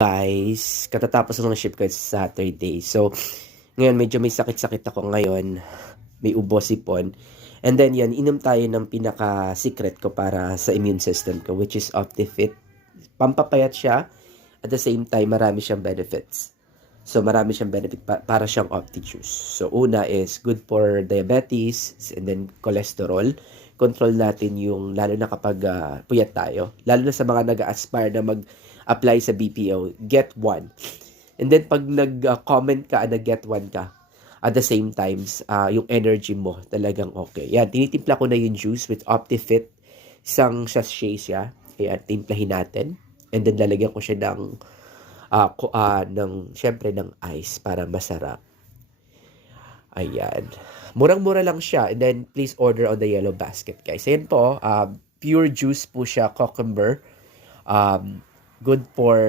Guys, katatapos lang ng shift ko sa Saturday. So, ngayon medyo may sakit-sakit ako ngayon. May ubo, sipon. And then yan, inom tayo ng pinaka-secret ko para sa immune system ko, which is OptiFit. Pampapayat siya. At the same time, marami siyang benefits. So, marami siyang benefit para siyang OptiJuice. So, una is good for diabetes and then cholesterol. Control natin yung, lalo na kapag puyat tayo. Lalo na sa mga nag-aspire na mag-apply sa BPO, get one. And then, pag nag-comment ka, nag-get one ka, at the same times, yung energy mo talagang okay. Yan, tinitimpla ko na yung juice with OptiFit. Isang sachet siya. Ayan, timplahin natin. And then, lalagyan ko siya syempre ng ice para masarap. Ayan. Murang-mura lang siya. And then, please order on the yellow basket, guys. Ayan po, pure juice po siya, cucumber. Good for...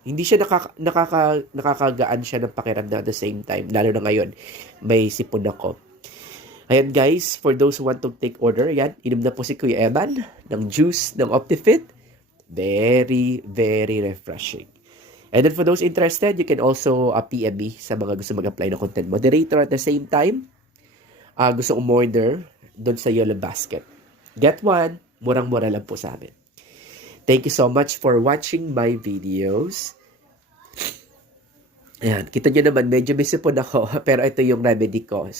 Hindi siya nakakagaan siya ng pakiramdam at the same time. Lalo na ngayon, may sipon ako. Ayan guys, for those who want to take order, ayan, inom na po si Kuya Eman ng juice ng OptiFit. Very, very refreshing. And then for those interested, you can also PM me sa mga gusto mag-apply na content moderator at the same time. Gusto umorder doon sa yellow basket. Get one, murang-mura lang po sa amin. Thank you so much for watching my videos. Ayan, kita nyo naman, medyo may sipon ako, pero ito yung remedy ko.